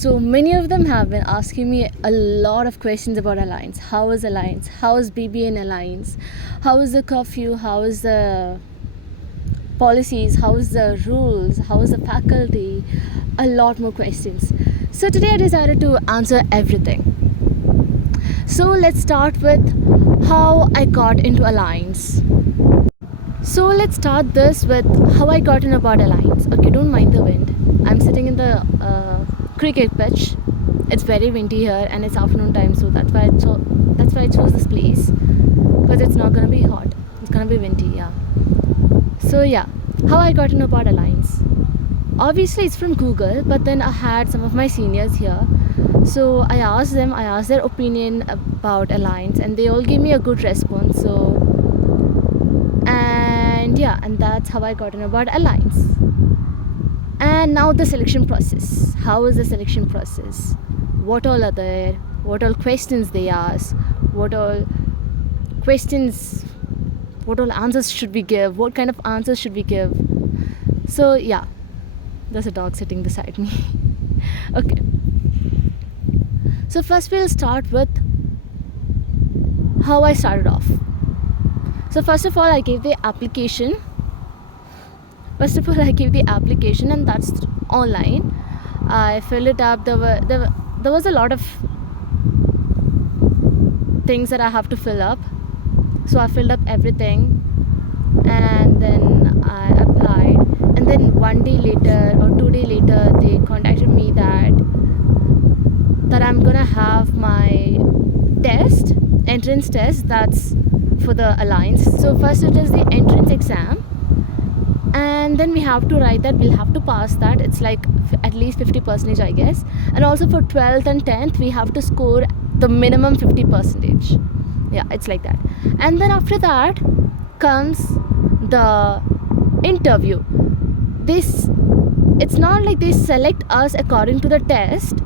So many of them have been asking me a lot of questions about Alliance. How is Alliance? How is BB in Alliance? How is the curfew? How is the policies? How is the rules? How is the faculty? A lot more questions. So today I decided to answer everything. So let's start with how I got into Alliance. So let's start this with how I got in about Alliance. Okay, don't mind the wind. I'm sitting in the cricket pitch. It's very windy here and it's afternoon time, so that's why I chose this place, because it's not gonna be hot. It's gonna be windy, yeah. So yeah, how I got in about Alliance. Obviously it's from Google, but then I had some of my seniors here. So I asked their opinion about Alliance, and they all gave me a good response. And that's how I got in about Alliance. And now the selection process. How is the selection process? What all are there? What all questions they ask? What all answers should we give? What kind of answers should we give? So yeah, there's a dog sitting beside me. Okay. So first we'll start with how I started off. So first of all, I gave the application. And that's online. I filled it up. There was a lot of things that I have to fill up. So I filled up everything, and then I applied. And then 1 day later or 2 days later, they contacted me that I'm gonna have my entrance test. That's for the Alliance. So first it is the entrance exam, and then we have to write that. We'll have to pass that. It's like at least 50%, I guess. And also for 12th and 10th we have to score the minimum 50%. Yeah, it's like that. And then after that comes the interview. It's not like they select us according to the test.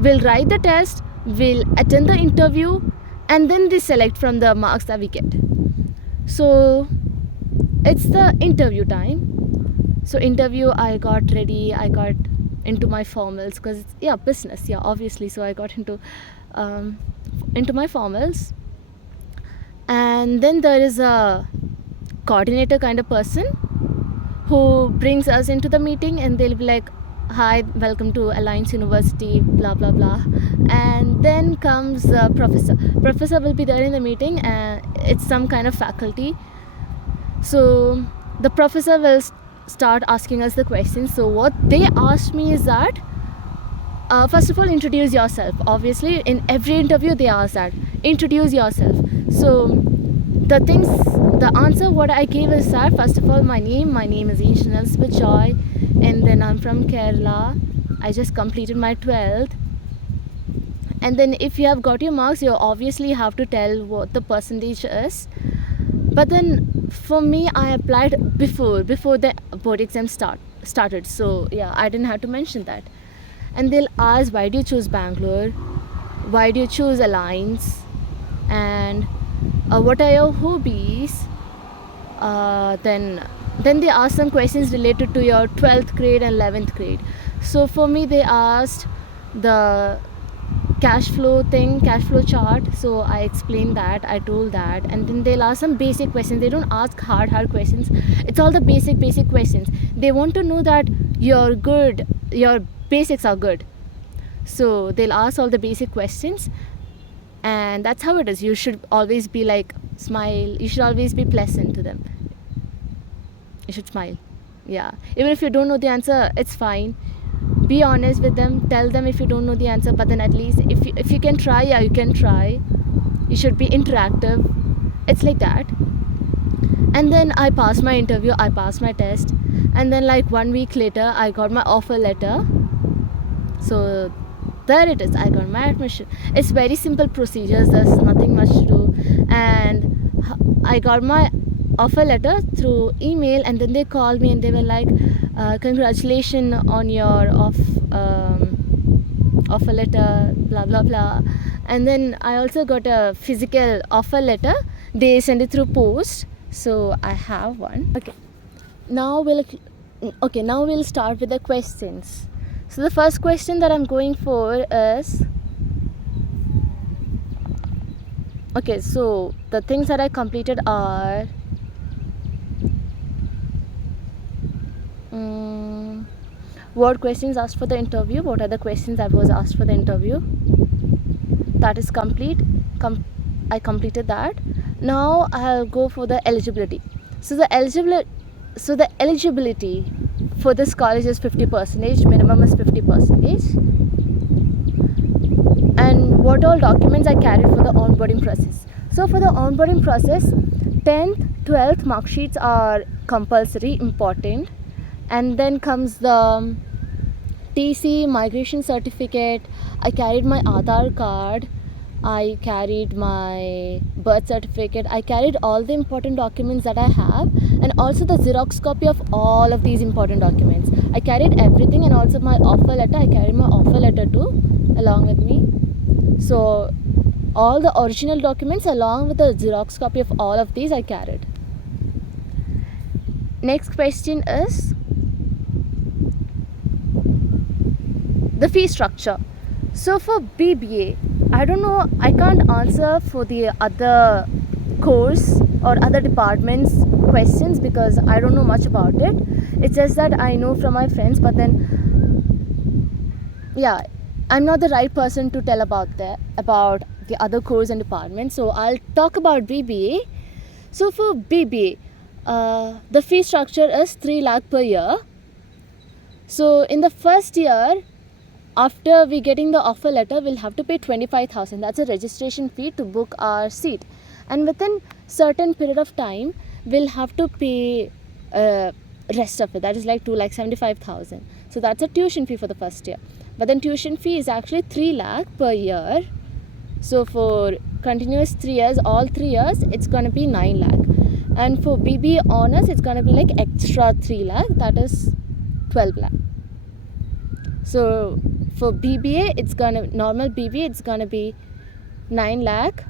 We'll write the test, we'll attend the interview, and then they select from the marks that we get. So it's the interview time. So interview, I got ready, I got into my formals, because it's business, obviously. So I got into my formals, and then there is a coordinator kind of person who brings us into the meeting, and they'll be like, hi, welcome to Alliance University, blah blah blah. And then comes the professor will be there in the meeting, and it's some kind of faculty. So the professor will start asking us the questions. So what they asked me is that first of all, introduce yourself. Obviously in every interview they ask that, introduce yourself. So the answer what I gave is that, first of all, my name is Angelin Elizabeth Joy, and then I'm from Kerala. I just completed my 12th. And then if you have got your marks, you obviously have to tell what the percentage is. But then for me, I applied before the board exam started. So yeah, I didn't have to mention that. And they'll ask, why do you choose Bangalore? Why do you choose Alliance? And what are your hobbies? Then they asked some questions related to your 12th grade and 11th grade. So for me, they asked the cash flow chart. So I explained that, I told that. And then they'll ask some basic questions. They don't ask hard questions. It's all the basic questions. They want to know that you're good, your basics are good. So they'll ask all the basic questions, and that's how it is. You should always be like, smile. You should always be pleasant to them. You should smile. Yeah, even if you don't know the answer, it's fine. Be honest with them. Tell them if you don't know the answer, but then at least if you can try, you can try. You should be interactive. It's like that. And then I passed my interview, I passed my test, and then like 1 week later I got my offer letter. So there it is, I got my admission. It's very simple procedures, there's nothing much to do. And I got my offer letter through email, and then they called me and they were like, congratulations on your offer letter, blah blah blah. And then I also got a physical offer letter. They send it through post, so I have one. Now we'll start with the questions. So the first question that I'm going for is, okay, so the things that I completed are what questions asked for the interview, what are the questions that was asked for the interview. That is complete. I completed that. Now I'll go for the eligibility. So the eligibility for this college is 50%, minimum is 50%. And what all documents I carried for the onboarding process. So for the onboarding process, 10th, 12th mark sheets are compulsory, important. And then comes the TC, migration certificate. I carried my Aadhaar card. I carried my birth certificate. I carried all the important documents that I have, and also the Xerox copy of all of these important documents. I carried everything, and also my offer letter. I carried my offer letter too along with me. So all the original documents along with the Xerox copy of all of these I carried. Next question is the fee structure. So for BBA, I don't know, I can't answer for the other course or other departments questions because I don't know much about it. It's just that I know from my friends, but then yeah, I'm not the right person to tell about the other course and departments. So I'll talk about BBA. So for BBA, the fee structure is 3 lakh per year. So in the first year, after we getting the offer letter, we'll have to pay 25,000. That's a registration fee to book our seat. And within certain period of time, we'll have to pay rest of it. That is like 2,75,000. So that's a tuition fee for the first year. But then tuition fee is actually 3 lakh per year. So for continuous 3 years, all 3 years, it's going to be 9 lakh. And for BBA honors, it's going to be like extra 3 lakh. That is 12 lakh. So for BBA, normal BBA, it's gonna be 9 lakh,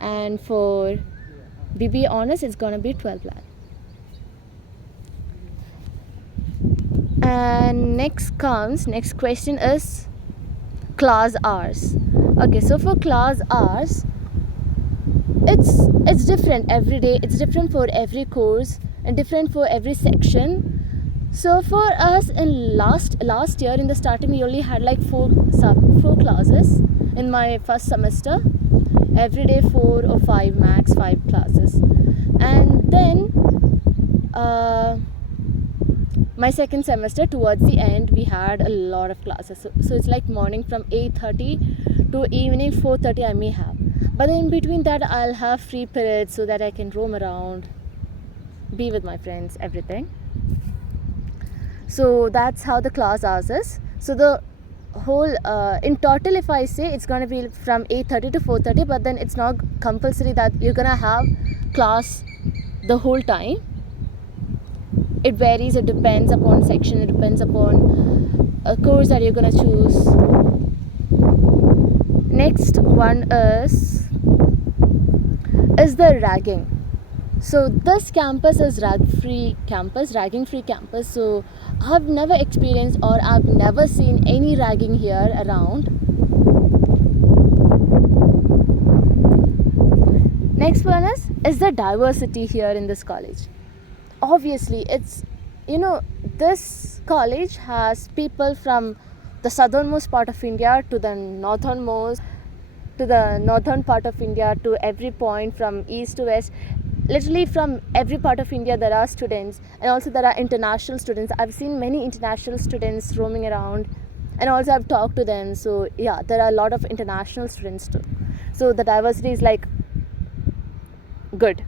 and for BBA honors, it's gonna be 12 lakh. And next question is class hours. Okay, so for class hours, it's different every day. It's different for every course and different for every section. So for us in last year in the starting, we only had like four classes in my first semester. Every day 4 or 5 max 5 classes. And then my second semester towards the end, we had a lot of classes. So it's like morning from 8:30 to evening 4:30 I may have. But in between that, I'll have free periods so that I can roam around, be with my friends, everything. So that's how the class hours is. So the whole in total, if I say, it's going to be from 8:30 to 4:30, but then it's not compulsory that you're going to have class the whole time. It varies, it depends upon section, it depends upon a course that you're going to choose. Next one is the ragging. So this campus is ragging-free campus. So I've never experienced or I've never seen any ragging here around. Next one is the diversity here in this college. Obviously, it's, this college has people from the southernmost part of India to the northern part of India, to every point from east to west. Literally from every part of India there are students, and also there are international students. I've seen many international students roaming around, and also I've talked to them. So yeah, there are a lot of international students too. So the diversity is like good.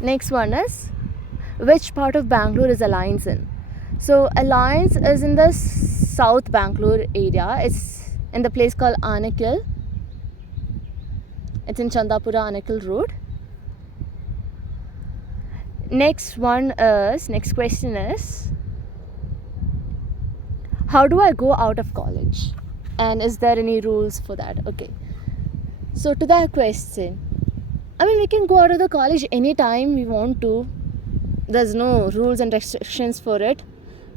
Next one is, which part of Bangalore is Alliance in? So Alliance is in the South Bangalore area. It's in the place called Anekal. It's in Chandapura Anekal Road. Next question is, how do I go out of college? And is there any rules for that? Okay. So to that question, we can go out of the college anytime we want to. There's no rules and restrictions for it.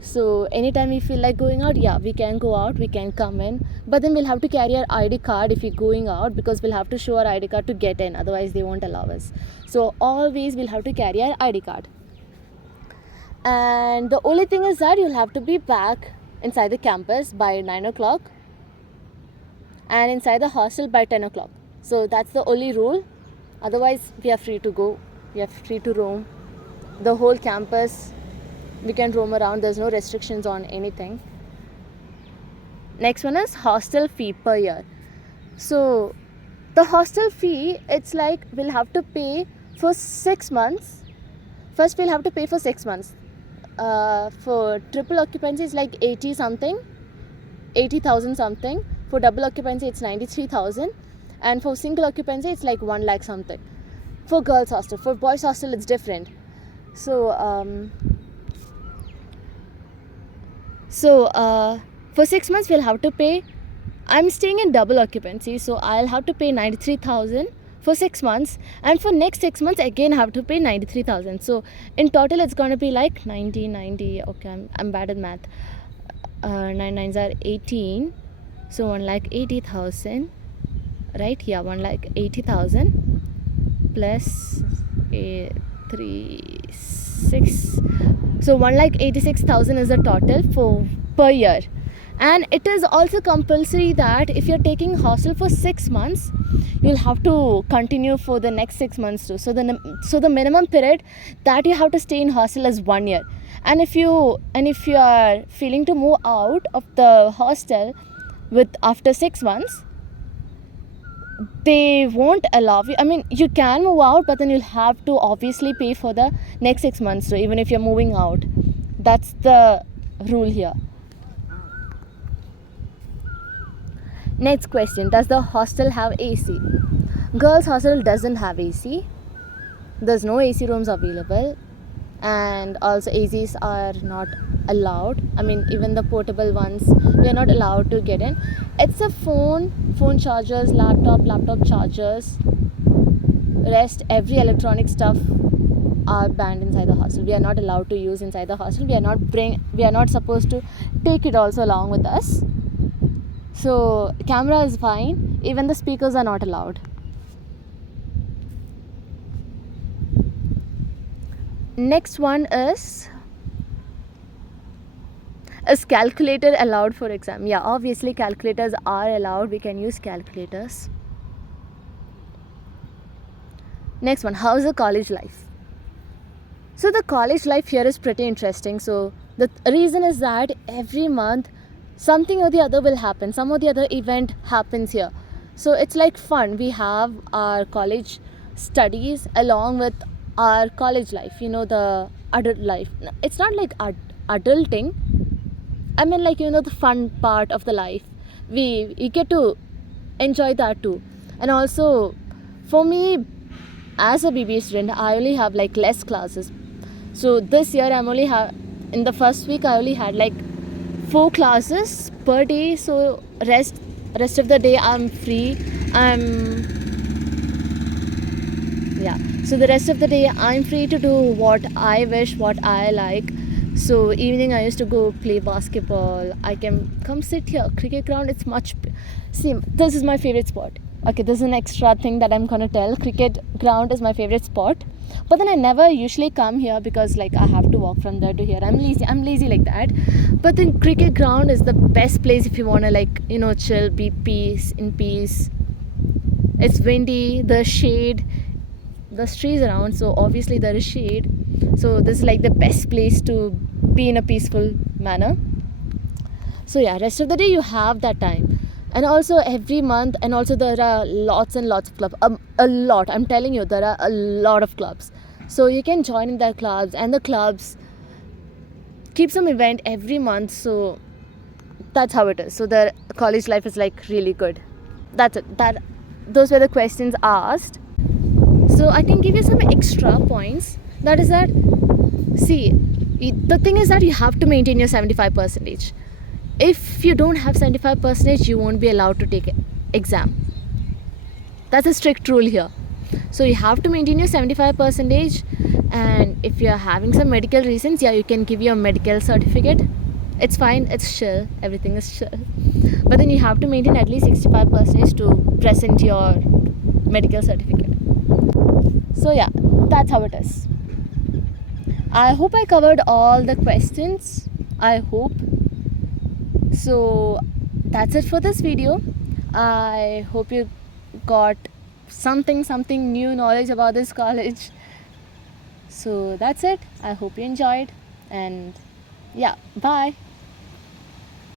So anytime we feel like going out, yeah, we can go out, we can come in, but then we'll have to carry our ID card if we're going out, because we'll have to show our ID card to get in, otherwise they won't allow us. So always we'll have to carry our ID card. And the only thing is that you'll have to be back inside the campus by 9 o'clock and inside the hostel by 10 o'clock. So that's the only rule. Otherwise we are free to go, we are free to roam the whole campus. We can roam around, there's no restrictions on anything. Next one is hostel fee per year. So the hostel fee, it's like we'll have to pay for 6 months. First we'll have to pay for 6 months. For triple occupancy it's like 80,000 something. For double occupancy it's 93,000, and for single occupancy it's like 1 lakh something. For girls hostel, for boys hostel it's different. So for 6 months we'll have to pay. I'm staying in double occupancy, so I'll have to pay 93,000 for 6 months, and for next 6 months again I have to pay 93,000. So in total it's going to be like 90. Okay, I'm bad at math. 9 nines are 18, so 1,80,000, right? Yeah, 1,80,000 plus 3 6. So 1,86,000 is the total for per year. And it is also compulsory that if you're taking hostel for 6 months, you'll have to continue for the next 6 months too. So the minimum period that you have to stay in hostel is 1 year. And if you are feeling to move out of the hostel after 6 months, they won't allow you. I mean, you can move out, but then you'll have to obviously pay for the next 6 months too, even if you're moving out. That's the rule here. Next question, does the hostel have AC? Girls hostel doesn't have AC. There's no AC rooms available, and also ACs are not allowed. I mean, even the portable ones, we are not allowed to get in. It's a phone chargers, laptop chargers. Rest, every electronic stuff are banned inside the hostel. We are not allowed to use inside the hostel. We are not supposed to take it also along with us. So camera is fine, even the speakers are not allowed. Next one is calculator allowed for exam? Yeah, obviously calculators are allowed. We can use calculators. Next one, how is the college life? So the college life here is pretty interesting. So the reason is that every month something or the other will happen, some or the other event happens here. So it's like fun. We have our college studies along with our college life, the adult life. It's not like adulting, I mean, like, the fun part of the life. We get to enjoy that too. And also for me, as a BBA student, I only have like less classes. So this year in the first week I only had like 4 classes per day. So rest of the day I'm free. So the rest of the day I'm free to do what I wish, what I like. So evening I used to go play basketball. I can come sit here. Cricket ground, it's see, this is my favorite spot. Okay, this is an extra thing that I'm gonna tell. Cricket ground is my favorite spot. But then I never usually come here because like I have to walk from there to here. I'm lazy like that. But then cricket ground is the best place if you wanna chill, be in peace. It's windy, the shade, the trees around, so obviously there is shade. So this is like the best place to be in a peaceful manner. So yeah, rest of the day you have that time. And also every month, and also there are lots and lots of clubs. I'm telling you, there are a lot of clubs. So you can join in their clubs, and the clubs keep some event every month. So that's how it is. So the college life is like really good. That's it. Those were the questions asked. So I can give you some extra points. That is that, see, the thing is that you have to maintain your 75%. If you don't have 75%, you won't be allowed to take exam. That's a strict rule here. So you have to maintain your 75%, And if you're having some medical reasons, yeah, you can give your medical certificate. It's fine, it's chill, everything is chill. But then you have to maintain at least 65% to present your medical certificate. So yeah, that's how it is. I hope I covered all the questions. I hope. So that's it for this video. I hope you got something new knowledge about this college. So that's it. I hope you enjoyed, and yeah, bye.